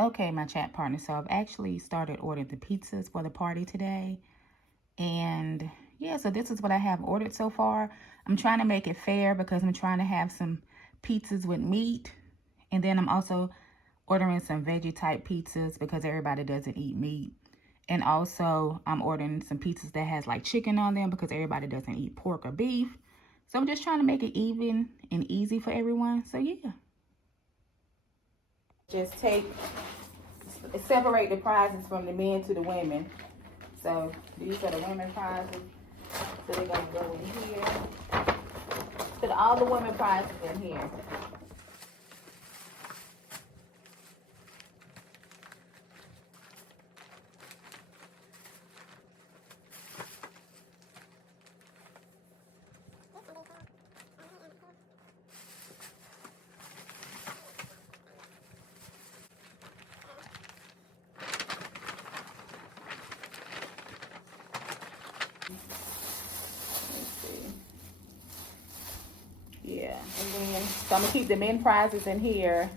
Okay, my chat partner. So I've actually started ordering the pizzas for the party today. And yeah, so this is what I have ordered so far. I'm trying to make it fair because I'm trying to have some pizzas with meat. And then I'm also ordering some veggie type pizzas because everybody doesn't eat meat. And also I'm ordering some pizzas that has like chicken on them because everybody doesn't eat pork or beef. So I'm just trying to make it even and easy for everyone. So yeah. Just separate the prizes from the men to the women. So these are the women prizes. So they're gonna go in here. Put all the women prizes in here. Let's see. Yeah, and then so I'm gonna keep the men prizes in here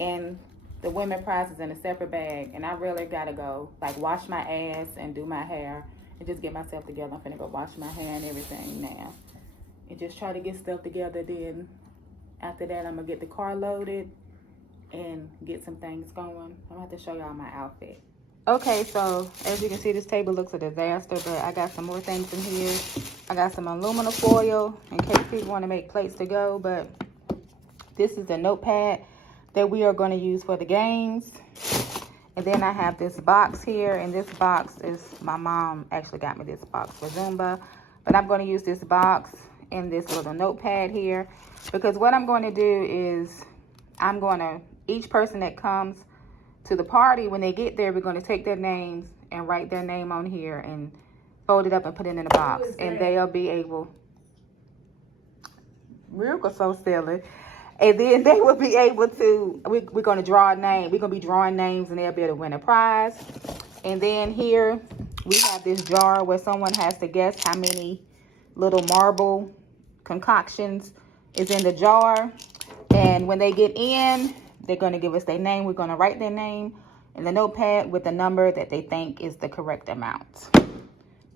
and the women prizes in a separate bag. And I really gotta go like wash my ass and do my hair and just get myself together. I'm finna go wash my hair and everything now. And just try to get stuff together. Then after that I'm gonna get the car loaded and get some things going. I'm gonna have to show y'all my outfit. Okay, so as you can see, this table looks a disaster, but I got some more things in here. I got some aluminum foil in case people want to make plates to go, but this is the notepad that we are going to use for the games. And then I have this box here, and this box is, my mom actually got me this box for Zumba, but I'm going to use this box and this little notepad here, because what I'm going to do is I'm going to, each person that comes to the party, when they get there, we're going to take their names and write their name on here and fold it up and put it in a box, and they'll be able, Miracle's so silly, and then they will be able to, we're going to draw a name, we're going to be drawing names, and they'll be able to win a prize. And then here we have this jar where someone has to guess how many little marble concoctions is in the jar, and when they get in, they're going to give us their name. We're going to write their name in the notepad with the number that they think is the correct amount.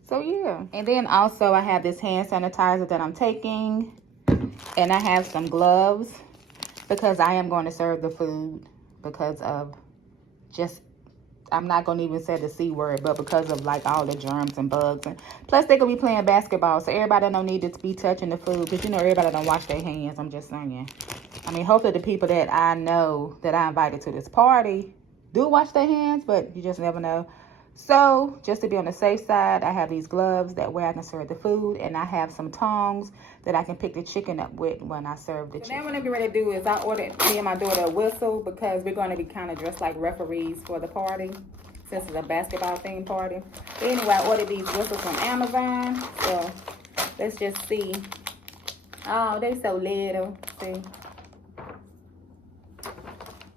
So yeah. And then also I have this hand sanitizer that I'm taking, and I have some gloves because I am going to serve the food because of just, I'm not going to even say the C word, but because of like all the germs and bugs. And plus they're going to be playing basketball, so everybody don't need to be touching the food because, you know, everybody don't wash their hands. I'm just saying. I mean, hopefully the people that I know that I invited to this party do wash their hands, but you just never know. So just to be on the safe side, I have these gloves that way I can serve the food, and I have some tongs that I can pick the chicken up with when I serve the chicken. Now what I'm getting ready to do is I ordered me and my daughter a whistle because we're going to be kind of dressed like referees for the party since it's a basketball themed party. But anyway, I ordered these whistles from Amazon, so let's just see. Oh, they so little. See?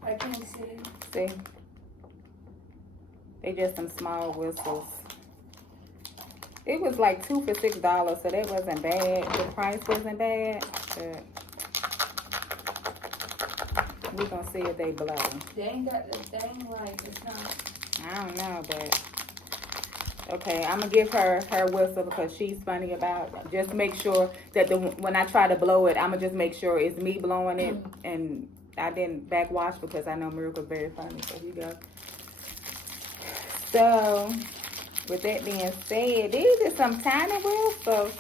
I can't see. See? They just some small whistles. It was like 2 for $6, so that wasn't bad. The price wasn't bad, but we're gonna see if they blow. They ain't got the thing like it's not. I don't know, but okay, I'm gonna give her her whistle because she's funny about it. Just make sure that when I try to blow it, I'm gonna just make sure it's me blowing it and I didn't backwash because I know Miracle's very funny. So here you go. So, with that being said, these are some tiny whistles.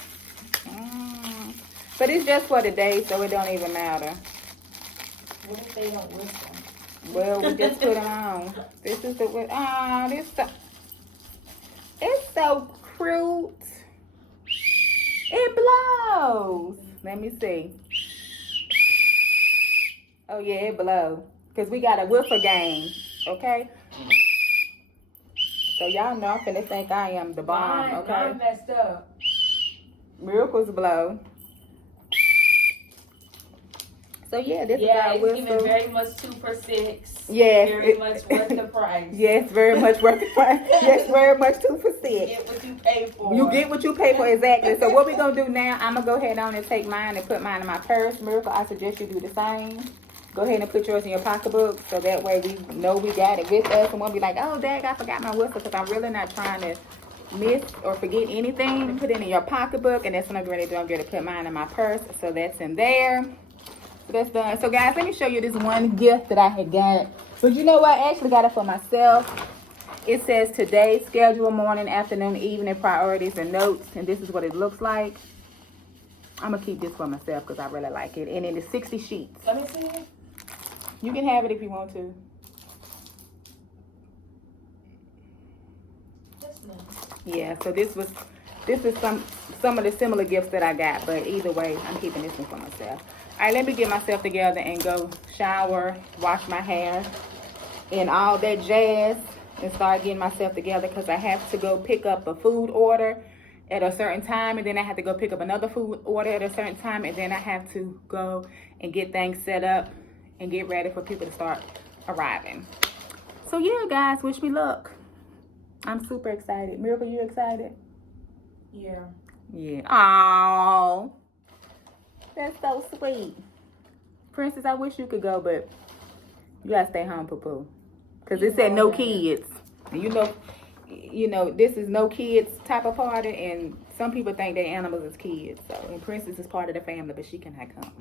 But it's just for the day, so it don't even matter. What if they don't whistle? Well, we just put them on. This is the whistle. Oh, it's so cute. It blows. Let me see. Oh, yeah, it blows. Because we got a whistle game, okay? So y'all know I'm finna think I am the bomb, okay? Mine messed up. Miracles blow. So yeah, this is our whistle. It's giving very much 2 for $6. Yes. Very much worth the price. Yes, very much worth the price. Yes, very much 2 for $6. Get what you pay for. You get what you pay for, exactly. So what we gonna do now, I'm gonna go ahead on and take mine and put mine in my purse. Miracle, I suggest you do the same. go ahead and put yours in your pocketbook so that way we know we got it with us and won't be like, oh, dang, I forgot my whistle, because I'm really not trying to miss or forget anything. Put it in your pocketbook, and that's what I'm going to do. I'm going to put mine in my purse, so that's in there. So that's done. So guys, let me show you this one gift that I had got. But you know what? I actually got it for myself. It says today's schedule, morning, afternoon, evening, priorities, and notes. And this is what it looks like. I'm going to keep this for myself because I really like it. And it is 60 sheets. Let me see it. You can have it if you want to. That's nice. Yeah, so this is some of the similar gifts that I got. But either way, I'm keeping this one for myself. All right, let me get myself together and go shower, wash my hair, and all that jazz, and start getting myself together because I have to go pick up a food order at a certain time, and then I have to go pick up another food order at a certain time, and then I have to go and get things set up and get ready for people to start arriving. So yeah, guys, wish me luck. I'm super excited. Miracle, you excited? Yeah. Yeah. Aww. That's so sweet. Princess, I wish you could go, but you gotta stay home, poo-poo. Because it said no kids. And you know, this is no kids type of party, and some people think that animals is kids. So, and Princess is part of the family, but she cannot come.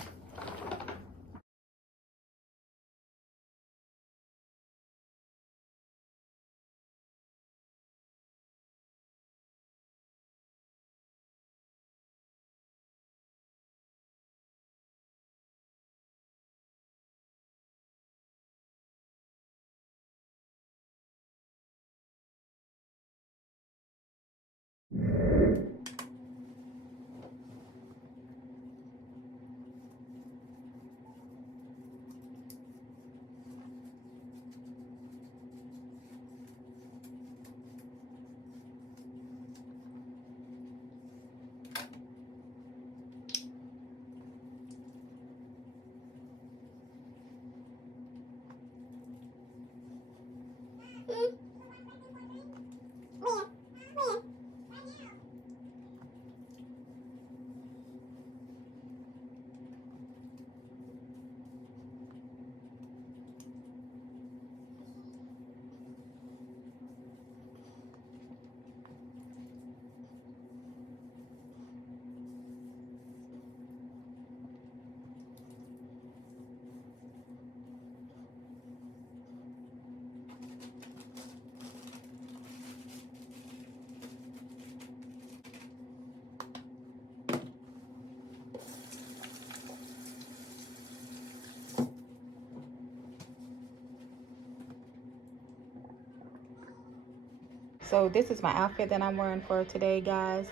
So this is my outfit that I'm wearing for today, guys.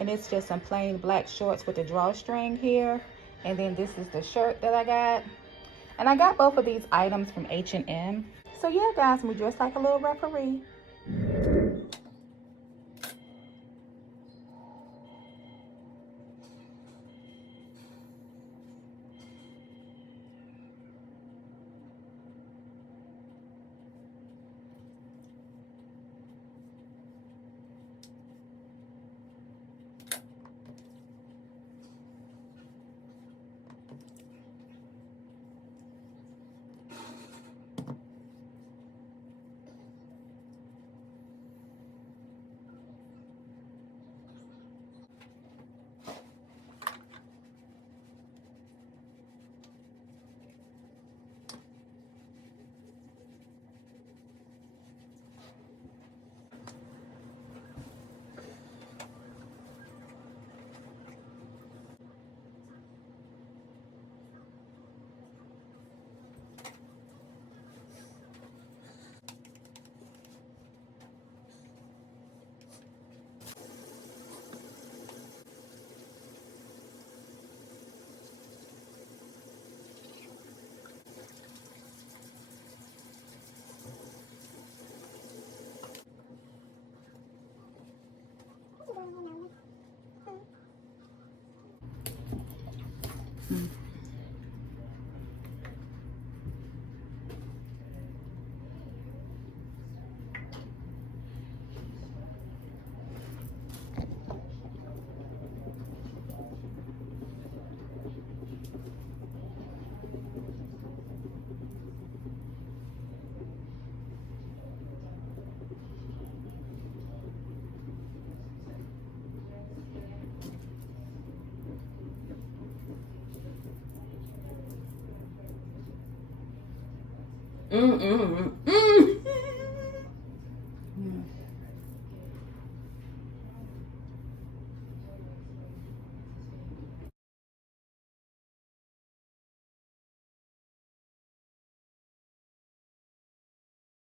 And it's just some plain black shorts with a drawstring here. And then this is the shirt that I got. And I got both of these items from H&M. So yeah, guys, we dressed like a little referee. Mm-mm. Mm.